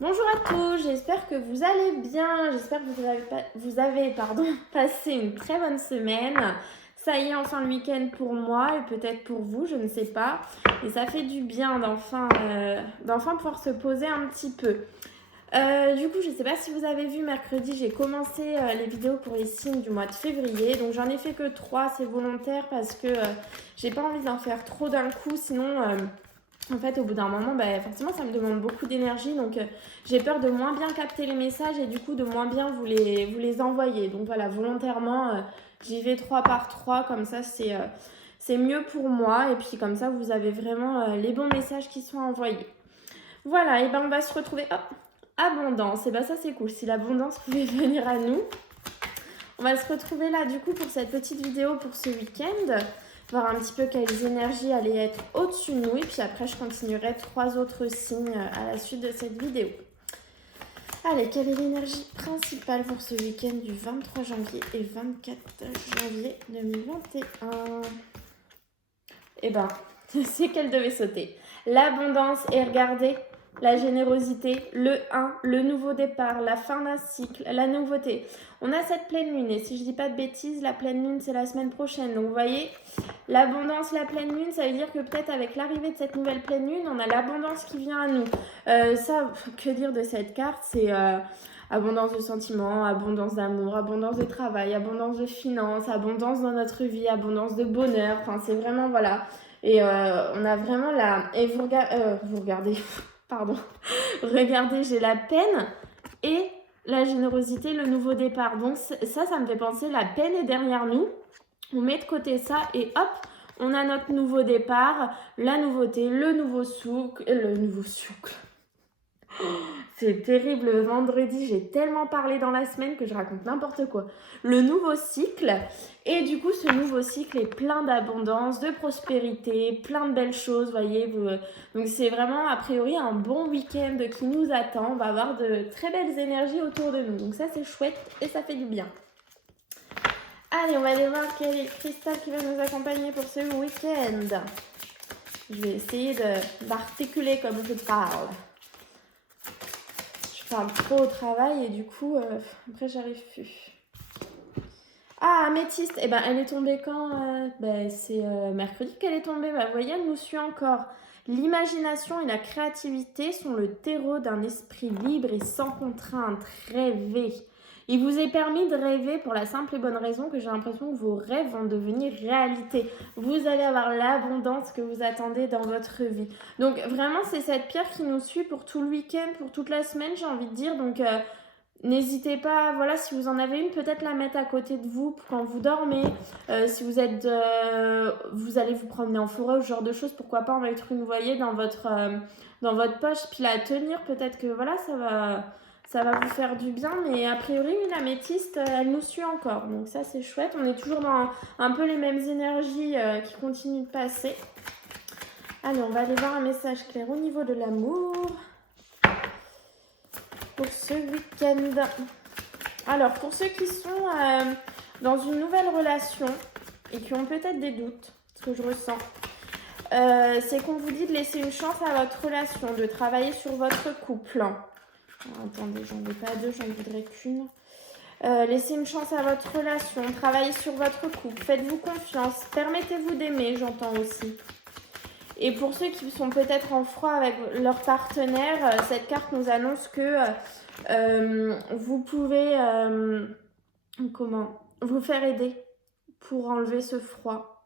Bonjour à tous, j'espère que vous allez bien, j'espère que vous avez passé une très bonne semaine. Ça y est, enfin le week-end pour moi et peut-être pour vous, je ne sais pas. Et ça fait du bien d'enfin pouvoir se poser un petit peu. Du coup, je ne sais pas si vous avez vu, mercredi, j'ai commencé les vidéos pour les signes du mois de février. Donc j'en ai fait que 3, c'est volontaire parce que j'ai pas envie d'en faire trop d'un coup, sinon... en fait, au bout d'un moment, forcément, ça me demande beaucoup d'énergie. Donc, j'ai peur de moins bien capter les messages et du coup, de moins bien vous les envoyer. Donc, voilà, volontairement, j'y vais 3 par 3. Comme ça, c'est mieux pour moi. Et puis, comme ça, vous avez vraiment les bons messages qui sont envoyés. Voilà, et ben, on va se retrouver. Hop, abondance. Et ben, ça, c'est cool. Si l'abondance pouvait venir à nous. On va se retrouver là, du coup, pour cette petite vidéo pour ce week-end. Voir un petit peu quelles énergies allaient être au-dessus de nous. Et puis après, je continuerai 3 autres signes à la suite de cette vidéo. Allez, quelle est l'énergie principale pour ce week-end du 23 janvier et 24 janvier 2021? Eh ben, c'est qu'elle devait sauter. L'abondance, et regardez, la générosité, le 1, le nouveau départ, la fin d'un cycle, la nouveauté. On a cette pleine lune, et si je dis pas de bêtises, la pleine lune, c'est la semaine prochaine. Donc, vous voyez, l'abondance, la pleine lune, ça veut dire que peut-être avec l'arrivée de cette nouvelle pleine lune, on a l'abondance qui vient à nous. Ça, que dire de cette carte? C'est abondance de sentiments, abondance d'amour, abondance de travail, abondance de finances, abondance dans notre vie, abondance de bonheur. Enfin, c'est vraiment, voilà. Et on a vraiment la... Et vous regardez, pardon. Regardez, j'ai la peine et la générosité, le nouveau départ. Donc ça me fait penser, la peine est derrière nous. On met de côté ça et hop, on a notre nouveau départ, la nouveauté, le nouveau souk, c'est terrible, le vendredi, j'ai tellement parlé dans la semaine que je raconte n'importe quoi. Le nouveau cycle, et du coup, ce nouveau cycle est plein d'abondance, de prospérité, plein de belles choses, voyez. Donc, c'est vraiment, a priori, un bon week-end qui nous attend. On va avoir de très belles énergies autour de nous. Donc, ça, c'est chouette et ça fait du bien. Allez, on va aller voir quel est le cristal qui va nous accompagner pour ce week-end. Je vais essayer d'articuler comme je parle. Je parle trop au travail et du coup, après, j'arrive plus. Ah, améthyste, eh ben, elle est tombée quand c'est mercredi qu'elle est tombée. Vous voyez, elle nous suit encore. L'imagination et la créativité sont le terreau d'un esprit libre et sans contrainte. Rêver. Il vous est permis de rêver pour la simple et bonne raison que j'ai l'impression que vos rêves vont devenir réalité. Vous allez avoir l'abondance que vous attendez dans votre vie. Donc vraiment, c'est cette pierre qui nous suit pour tout le week-end, pour toute la semaine, j'ai envie de dire. Donc n'hésitez pas, voilà, si vous en avez une, peut-être la mettre à côté de vous quand vous dormez. Si vous êtes, vous allez vous promener en forêt ou ce genre de choses, pourquoi pas en mettre une, vous voyez, dans votre poche, puis la tenir. Peut-être que voilà, ça va vous faire du bien. Mais a priori, une améthyste, elle nous suit encore. Donc ça, c'est chouette. On est toujours dans un peu les mêmes énergies qui continuent de passer. Allez, on va aller voir un message clair au niveau de l'amour pour ce week-end. Alors, pour ceux qui sont dans une nouvelle relation et qui ont peut-être des doutes, ce que je ressens, c'est qu'on vous dit de laisser une chance à votre relation, de travailler sur votre couple. Alors, attendez, j'en veux pas deux, j'en voudrais qu'une. Laissez une chance à votre relation, travaillez sur votre couple, faites-vous confiance, permettez-vous d'aimer, j'entends aussi. Et pour ceux qui sont peut-être en froid avec leur partenaire, cette carte nous annonce que vous pouvez vous faire aider pour enlever ce froid.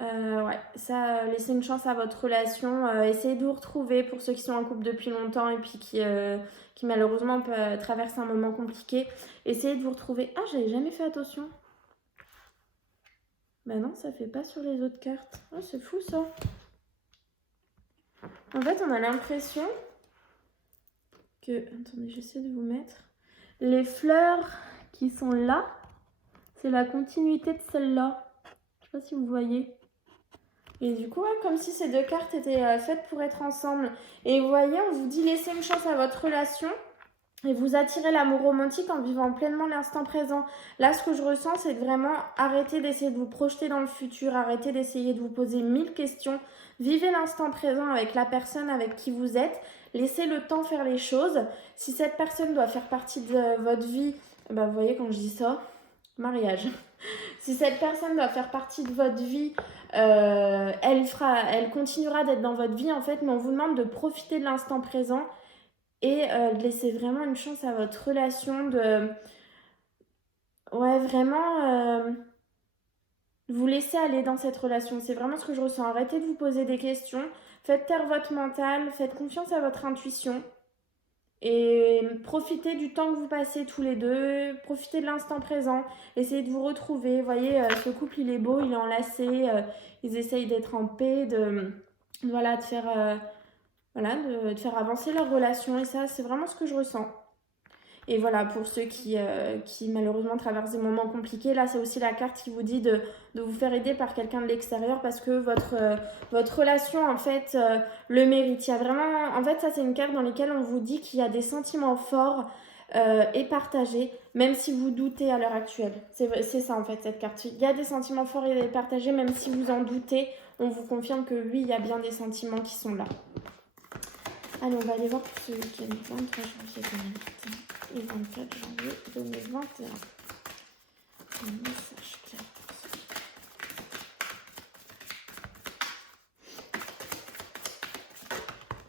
Ouais, ça, laissez une chance à votre relation. Essayez de vous retrouver pour ceux qui sont en couple depuis longtemps et puis qui malheureusement traversent un moment compliqué. Essayez de vous retrouver. Ah, j'avais jamais fait attention. Bah non, ça fait pas sur les autres cartes. Oh, c'est fou ça. En fait, on a l'impression que... Attendez, j'essaie de vous mettre. Les fleurs qui sont là, c'est la continuité de celle-là. Je sais pas si vous voyez. Et du coup, ouais, comme si ces deux cartes étaient faites pour être ensemble. Et vous voyez, on vous dit laissez une chance à votre relation. Et vous attirez l'amour romantique en vivant pleinement l'instant présent. Là, ce que je ressens, c'est de vraiment arrêter d'essayer de vous projeter dans le futur, arrêter d'essayer de vous poser 1000 questions. Vivez l'instant présent avec la personne avec qui vous êtes. Laissez le temps faire les choses. Si cette personne doit faire partie de votre vie, bah, vous voyez quand je dis ça, mariage. Si cette personne doit faire partie de votre vie, elle continuera d'être dans votre vie en fait, mais on vous demande de profiter de l'instant présent et de laisser vraiment une chance à votre relation de... Ouais, vraiment, vous laisser aller dans cette relation. C'est vraiment ce que je ressens. Arrêtez de vous poser des questions. Faites taire votre mental. Faites confiance à votre intuition. Et profitez du temps que vous passez tous les deux. Profitez de l'instant présent. Essayez de vous retrouver. Vous voyez, ce couple, il est beau, il est enlacé. Ils essayent d'être en paix, voilà, de faire, de faire avancer leur relation. Et ça, c'est vraiment ce que je ressens. Et voilà, pour ceux qui malheureusement traversent des moments compliqués, là c'est aussi la carte qui vous dit de vous faire aider par quelqu'un de l'extérieur parce que votre relation en fait le mérite. Il y a vraiment, en fait ça c'est une carte dans laquelle on vous dit qu'il y a des sentiments forts et partagés, même si vous doutez à l'heure actuelle. C'est ça en fait cette carte. Il y a des sentiments forts et partagés, même si vous en doutez, on vous confirme que oui, il y a bien des sentiments qui sont là. Allez, on va aller voir pour ce week-end 23 janvier 2021 et 24 janvier 2021. Un message clair pour ce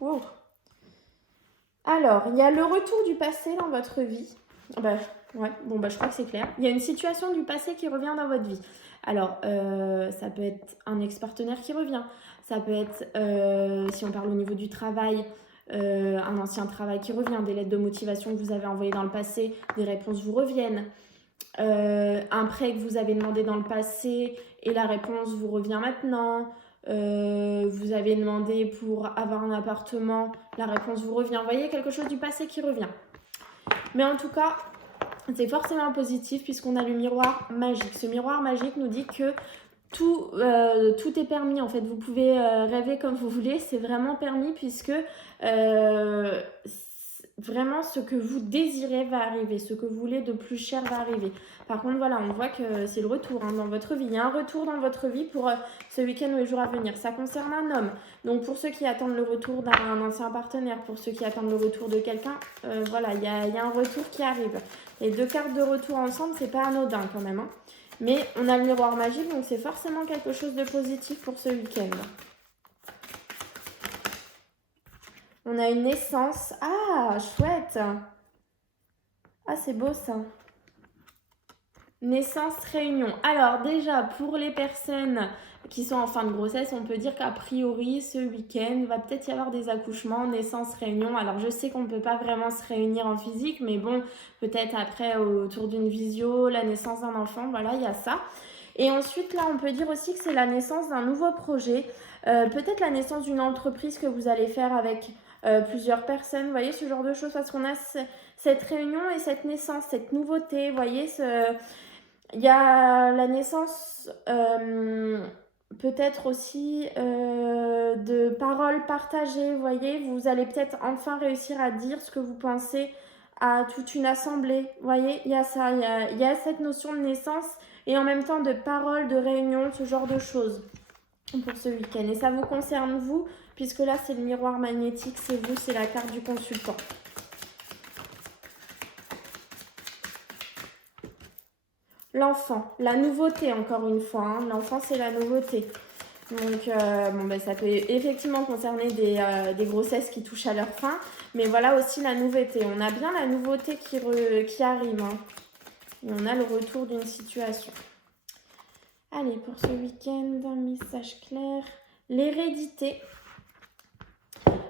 week-end. Wow. Alors, il y a le retour du passé dans votre vie. Ouais, je crois que c'est clair. Il y a une situation du passé qui revient dans votre vie. Alors, ça peut être un ex-partenaire qui revient. Ça peut être, si on parle au niveau du travail, un ancien travail qui revient, des lettres de motivation que vous avez envoyées dans le passé, des réponses vous reviennent, un prêt que vous avez demandé dans le passé et la réponse vous revient maintenant, vous avez demandé pour avoir un appartement, la réponse vous revient, vous voyez, quelque chose du passé qui revient. Mais en tout cas, c'est forcément positif puisqu'on a le miroir magique. Ce miroir magique nous dit que tout est permis en fait, vous pouvez rêver comme vous voulez, c'est vraiment permis puisque vraiment ce que vous désirez va arriver, ce que vous voulez de plus cher va arriver. Par contre voilà, on voit que c'est le retour dans votre vie, il y a un retour dans votre vie pour ce week-end ou les jours à venir. Ça concerne un homme, donc pour ceux qui attendent le retour d'un ancien partenaire, pour ceux qui attendent le retour de quelqu'un, voilà, il y a un retour qui arrive. Les deux cartes de retour ensemble, c'est pas anodin quand même, hein. Mais on a le miroir magique, donc c'est forcément quelque chose de positif pour ce week-end. On a une naissance. Ah, chouette. Ah, c'est beau ça. Naissance, réunion. Alors déjà, pour les personnes qui sont en fin de grossesse, on peut dire qu'a priori, ce week-end, va peut-être y avoir des accouchements, naissance, réunion. Alors je sais qu'on ne peut pas vraiment se réunir en physique, mais bon, peut-être après autour d'une visio, la naissance d'un enfant, voilà, il y a ça. Et ensuite, là, on peut dire aussi que c'est la naissance d'un nouveau projet, peut-être la naissance d'une entreprise que vous allez faire avec plusieurs personnes, vous voyez, ce genre de choses, parce qu'on a cette réunion et cette naissance, cette nouveauté, vous voyez, il y a la naissance peut-être aussi de paroles partagées, vous voyez, vous allez peut-être enfin réussir à dire ce que vous pensez à toute une assemblée, vous voyez, il y a ça, il y a cette notion de naissance et en même temps de paroles, de réunions, ce genre de choses pour ce week-end. Et ça vous concerne vous, puisque là c'est le miroir magnétique, c'est vous, c'est la carte du consultant. L'enfant, la nouveauté encore une fois, hein. L'enfant c'est la nouveauté. Donc ça peut effectivement concerner des grossesses qui touchent à leur fin, mais voilà aussi la nouveauté. On a bien la nouveauté qui arrive, hein. Et on a le retour d'une situation. Allez, pour ce week-end, un message clair. L'hérédité,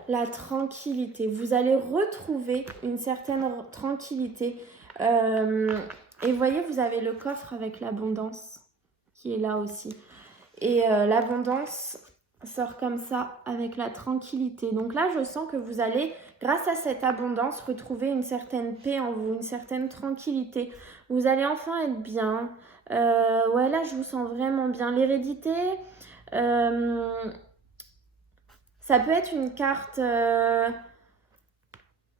la tranquillité. Vous allez retrouver une certaine tranquillité. Et vous voyez, vous avez le coffre avec l'abondance qui est là aussi. Et l'abondance sort comme ça avec la tranquillité. Donc là, je sens que vous allez, grâce à cette abondance, retrouver une certaine paix en vous, une certaine tranquillité. Vous allez enfin être bien. Ouais, là, je vous sens vraiment bien. L'hérédité, ça peut être une carte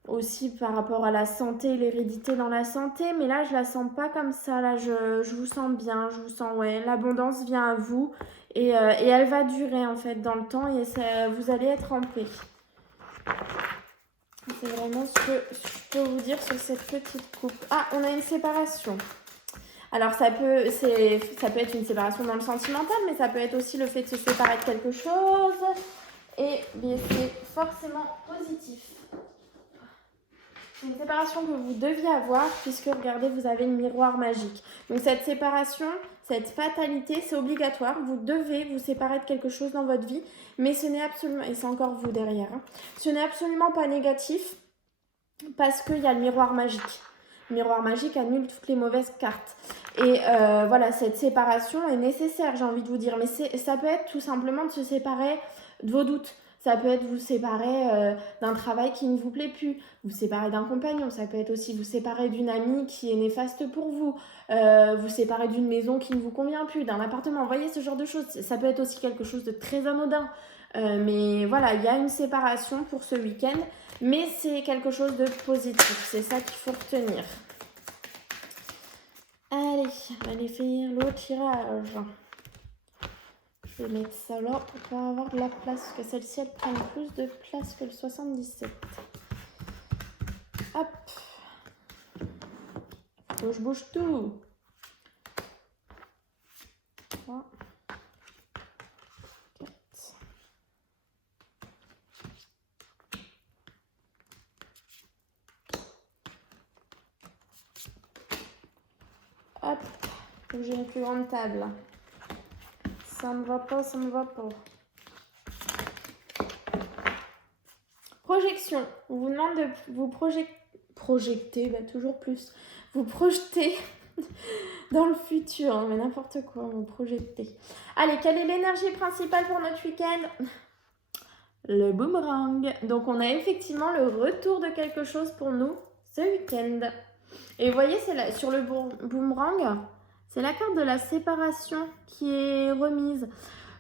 aussi par rapport à la santé, l'hérédité dans la santé, mais là je la sens pas comme ça, là je vous sens bien, je vous sens, ouais, l'abondance vient à vous et elle va durer en fait dans le temps et vous allez être en paix. C'est vraiment ce que je peux vous dire sur cette petite coupe. Ah, on a une séparation. Alors ça peut être une séparation dans le sentimental, mais ça peut être aussi le fait de se séparer de quelque chose. Et bien, c'est forcément positif. C'est une séparation que vous deviez avoir puisque, regardez, vous avez le miroir magique. Donc cette séparation, cette fatalité, c'est obligatoire. Vous devez vous séparer de quelque chose dans votre vie, mais ce n'est absolument, et c'est encore vous derrière, hein, ce n'est absolument pas négatif parce qu'il y a le miroir magique. Le miroir magique annule toutes les mauvaises cartes. Et voilà, cette séparation est nécessaire, j'ai envie de vous dire. Mais ça peut être tout simplement de se séparer de vos doutes. Ça peut être vous séparer d'un travail qui ne vous plaît plus, vous séparer d'un compagnon, ça peut être aussi vous séparer d'une amie qui est néfaste pour vous, vous séparer d'une maison qui ne vous convient plus, d'un appartement, vous voyez ce genre de choses. Ça peut être aussi quelque chose de très anodin. Mais voilà, il y a une séparation pour ce week-end, mais c'est quelque chose de positif, c'est ça qu'il faut retenir. Allez, on va aller faire le tirage. Je vais mettre ça là pour pas avoir de la place, parce que celle-ci elle prend plus de place que le 77. Hop. Faut que je bouge tout. 3, 4. Hop. Faut que j'ai une plus grande table. Ça me va pas, ça me va pas. Projection. On vous demande de vous projeter, bah, toujours plus. Vous projeter dans le futur, hein, mais n'importe quoi, vous projeter. Allez, quelle est l'énergie principale pour notre week-end? Le boomerang. Donc, on a effectivement le retour de quelque chose pour nous ce week-end. Et vous voyez, c'est sur le boomerang, c'est la carte de la séparation qui est remise.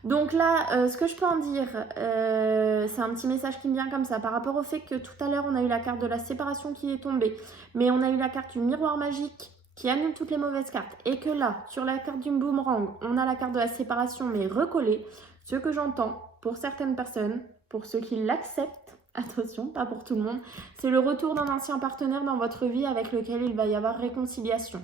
Donc là, ce que je peux en dire, c'est un petit message qui me vient comme ça, par rapport au fait que tout à l'heure, on a eu la carte de la séparation qui est tombée, mais on a eu la carte du miroir magique qui annule toutes les mauvaises cartes, et que là, sur la carte du boomerang, on a la carte de la séparation, mais recollée. Ce que j'entends, pour certaines personnes, pour ceux qui l'acceptent, attention, pas pour tout le monde, c'est le retour d'un ancien partenaire dans votre vie avec lequel il va y avoir réconciliation.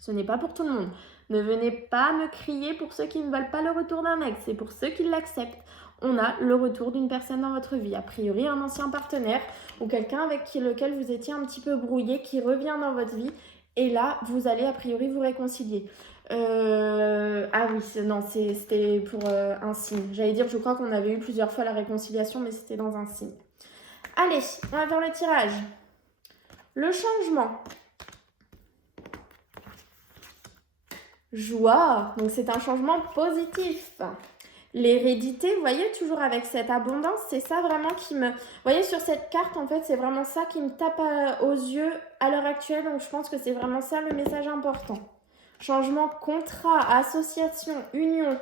Ce n'est pas pour tout le monde. Ne venez pas me crier pour ceux qui ne veulent pas le retour d'un ex, c'est pour ceux qui l'acceptent. On a le retour d'une personne dans votre vie, a priori un ancien partenaire ou quelqu'un avec lequel vous étiez un petit peu brouillé qui revient dans votre vie et là vous allez a priori vous réconcilier. Ah oui, non, c'était pour un signe. J'allais dire, je crois qu'on avait eu plusieurs fois la réconciliation, mais c'était dans un signe. Allez, on va faire le tirage. Le changement. Joie, donc c'est un changement positif. L'hérédité, vous voyez, toujours avec cette abondance, c'est ça vraiment qui me... Vous voyez, sur cette carte, en fait, c'est vraiment ça qui me tape aux yeux à l'heure actuelle. Donc, je pense que c'est vraiment ça le message important. Changement, contrat, association, union,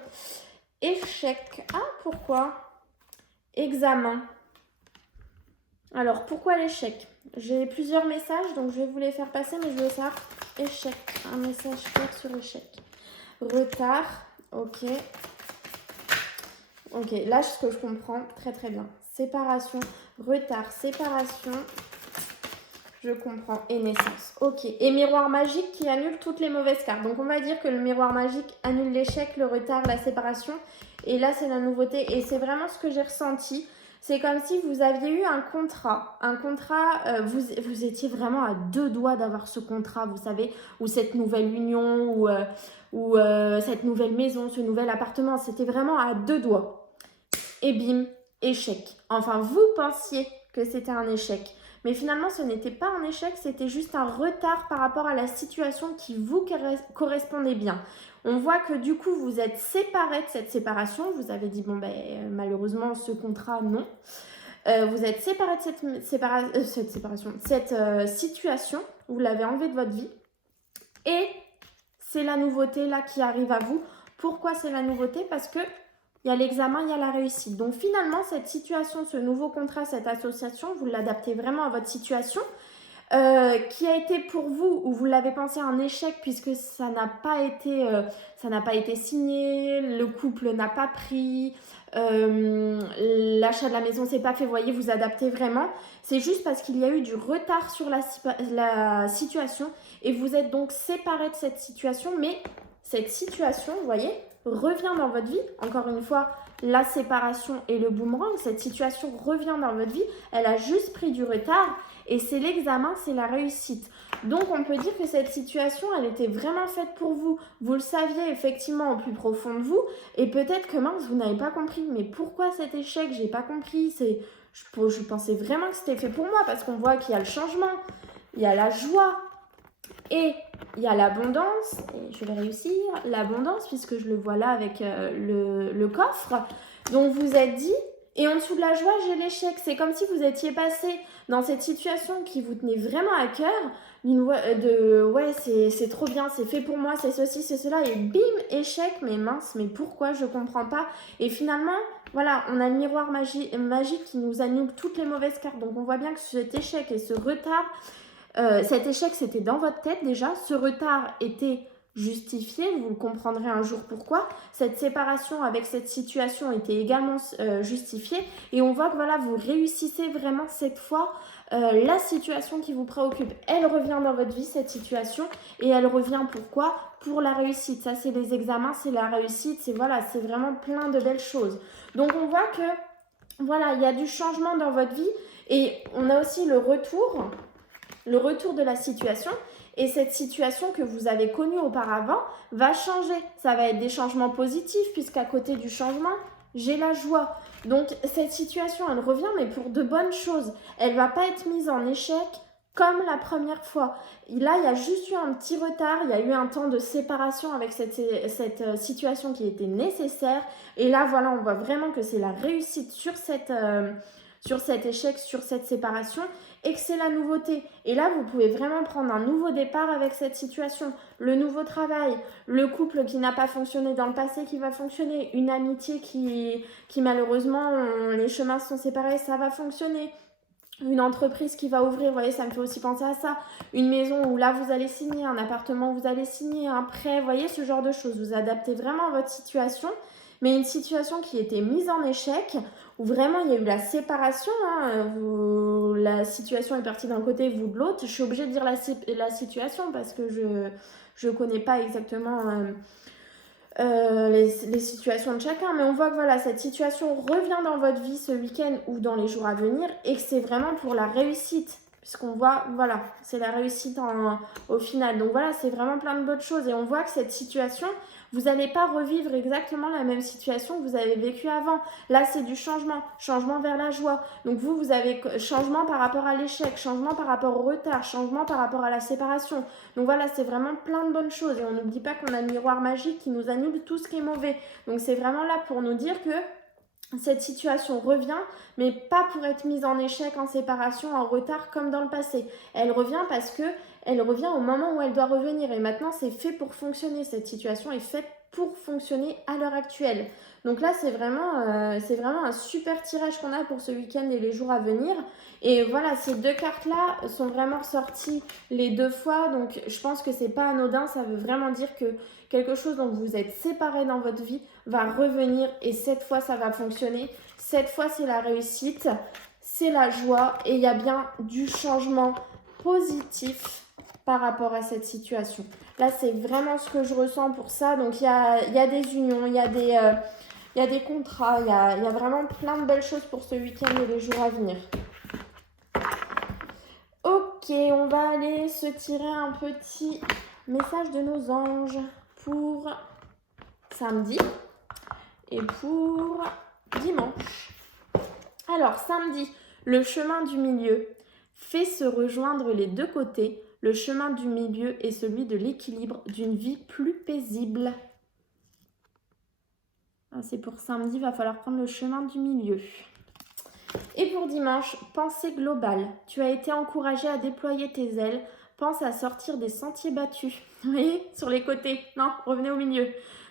échec. Ah, pourquoi? Examen. Alors, pourquoi l'échec? J'ai plusieurs messages, donc je vais vous les faire passer, mais je veux savoir échec. Un message clair sur échec. Retard, ok. Ok, là, ce que je comprends très très bien. Séparation, retard, séparation, je comprends. Et naissance, ok. Et miroir magique qui annule toutes les mauvaises cartes. Donc, on va dire que le miroir magique annule l'échec, le retard, la séparation. Et là, c'est la nouveauté. Et c'est vraiment ce que j'ai ressenti. C'est comme si vous aviez eu un contrat. Un contrat, vous étiez vraiment à 2 doigts d'avoir ce contrat, vous savez, ou cette nouvelle union, ou cette nouvelle maison, ce nouvel appartement. C'était vraiment à 2 doigts. Et bim, échec. Enfin, vous pensiez que c'était un échec. Mais finalement, ce n'était pas un échec, c'était juste un retard par rapport à la situation qui vous correspondait bien. On voit que du coup, vous êtes séparés de cette séparation. Vous avez dit, bon, ben, malheureusement, ce contrat, non. Vous êtes séparés de cette situation. Vous l'avez enlevé de votre vie. Et c'est la nouveauté là qui arrive à vous. Pourquoi c'est la nouveauté? Parce que il y a l'examen, il y a la réussite. Donc finalement, cette situation, ce nouveau contrat, cette association, vous l'adaptez vraiment à votre situation. Qui a été pour vous, ou vous l'avez pensé un échec puisque ça n'a pas été signé, le couple n'a pas pris, l'achat de la maison s'est pas fait, vous voyez, vous adaptez vraiment. C'est juste parce qu'il y a eu du retard sur la situation et vous êtes donc séparés de cette situation, mais cette situation, vous voyez, revient dans votre vie. Encore une fois, la séparation et le boomerang, cette situation revient dans votre vie, elle a juste pris du retard et c'est l'examen, c'est la réussite. Donc on peut dire que cette situation, elle était vraiment faite pour vous. Vous le saviez effectivement au plus profond de vous et peut-être que mince, vous n'avez pas compris. Mais pourquoi cet échec? J'ai pas compris. Je pensais vraiment que c'était fait pour moi parce qu'on voit qu'il y a le changement, il y a la joie et il y a l'abondance. Et je vais réussir, l'abondance puisque je le vois là avec le coffre. Donc vous êtes dit, et en dessous de la joie, j'ai l'échec. C'est comme si vous étiez passé dans cette situation qui vous tenait vraiment à cœur, ouais, c'est trop bien, c'est fait pour moi, c'est ceci, c'est cela, et bim, échec, mais mince, mais pourquoi, je comprends pas. Et finalement, voilà, on a le miroir magique qui nous annule toutes les mauvaises cartes. Donc on voit bien que cet échec et ce retard, cet échec, c'était dans votre tête déjà, ce retard était justifié, vous le comprendrez un jour pourquoi. Cette séparation avec cette situation était également justifiée et on voit que voilà, vous réussissez vraiment cette fois. La situation qui vous préoccupe, elle revient dans votre vie, cette situation, et elle revient pourquoi? Pour la réussite. Ça, c'est les examens, c'est la réussite, c'est voilà, c'est vraiment plein de belles choses. Donc on voit que voilà, il y a du changement dans votre vie et on a aussi le retour de la situation. Et cette situation que vous avez connue auparavant va changer. Ça va être des changements positifs puisqu'à côté du changement, j'ai la joie. Donc cette situation, elle revient mais pour de bonnes choses. Elle ne va pas être mise en échec comme la première fois. Et là, il y a juste eu un petit retard. Il y a eu un temps de séparation avec cette situation qui était nécessaire. Et là, voilà, on voit vraiment que c'est la réussite sur cet échec, sur cette séparation et que c'est la nouveauté. Et là, vous pouvez vraiment prendre un nouveau départ avec cette situation. Le nouveau travail, le couple qui n'a pas fonctionné dans le passé qui va fonctionner, une amitié qui malheureusement, les chemins sont séparés, ça va fonctionner. Une entreprise qui va ouvrir, vous voyez, ça me fait aussi penser à ça. Une maison où là, vous allez signer, un appartement où vous allez signer, un prêt, vous voyez, ce genre de choses. Vous adaptez vraiment à votre situation, mais une situation qui était mise en échec, où vraiment il y a eu la séparation, hein, la situation est partie d'un côté, vous de l'autre. Je suis obligée de dire la situation parce que je connais pas exactement les situations de chacun, mais on voit que voilà, cette situation revient dans votre vie ce week-end ou dans les jours à venir et que c'est vraiment pour la réussite. Puisqu'on voit, voilà, c'est la réussite au final. Donc voilà, c'est vraiment plein de bonnes choses. Et on voit que cette situation, vous n'allez pas revivre exactement la même situation que vous avez vécue avant. Là, c'est du changement vers la joie. Donc vous avez changement par rapport à l'échec, changement par rapport au retard, changement par rapport à la séparation. Donc voilà, c'est vraiment plein de bonnes choses. Et on n'oublie pas qu'on a le miroir magique qui nous annule tout ce qui est mauvais. Donc c'est vraiment là pour nous dire que cette situation revient, mais pas pour être mise en échec, en séparation, en retard comme dans le passé. Elle revient parce que elle revient au moment où elle doit revenir. Et maintenant, c'est fait pour fonctionner. Cette situation est faite pour fonctionner à l'heure actuelle. Donc là, c'est vraiment un super tirage qu'on a pour ce week-end et les jours à venir. Et voilà, ces deux cartes-là sont vraiment ressorties les deux fois. Donc je pense que c'est pas anodin. Ça veut vraiment dire que quelque chose dont vous êtes séparés dans votre vie va revenir et cette fois, ça va fonctionner. Cette fois, c'est la réussite, c'est la joie et il y a bien du changement positif par rapport à cette situation. Là, c'est vraiment ce que je ressens pour ça. Donc, il y a des unions, il y a des contrats, il y a vraiment plein de belles choses pour ce week-end et les jours à venir. Ok, on va aller se tirer un petit message de nos anges pour samedi et pour dimanche. Alors, samedi, le chemin du milieu fait se rejoindre les deux côtés. Le chemin du milieu est celui de l'équilibre d'une vie plus paisible. C'est pour samedi, il va falloir prendre le chemin du milieu. Et pour dimanche, pensée globale. Tu as été encouragé à déployer tes ailes. Pense à sortir des sentiers battus. Vous voyez, sur les côtés. Non, revenez au milieu.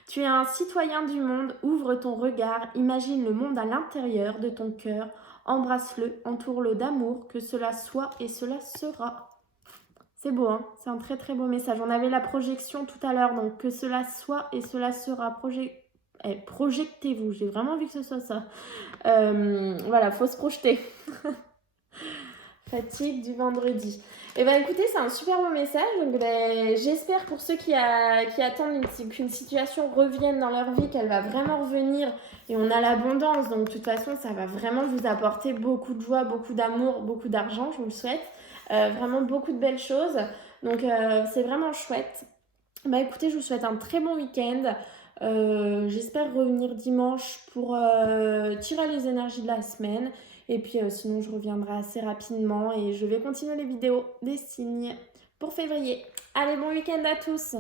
Tu es un citoyen du monde. Ouvre ton regard. Imagine le monde à l'intérieur de ton cœur. Embrasse-le, entoure-le d'amour. Que cela soit et cela sera. C'est beau, hein? C'est un très très beau message. On avait la projection tout à l'heure, donc que cela soit et cela sera. Projectez-vous, j'ai vraiment envie que ce soit ça. Voilà, faut se projeter. Fatigue du vendredi. Et ben écoutez, c'est un super beau message. Donc j'espère pour ceux qui attendent qu'une situation revienne dans leur vie, qu'elle va vraiment revenir. Et on a l'abondance. Donc de toute façon, ça va vraiment vous apporter beaucoup de joie, beaucoup d'amour, beaucoup d'argent, je vous le souhaite. Vraiment beaucoup de belles choses. Donc c'est vraiment chouette. Bah écoutez, je vous souhaite un très bon week-end. J'espère revenir dimanche pour tirer les énergies de la semaine. Et puis sinon, je reviendrai assez rapidement et je vais continuer les vidéos des signes pour février. Allez, bon week-end à tous!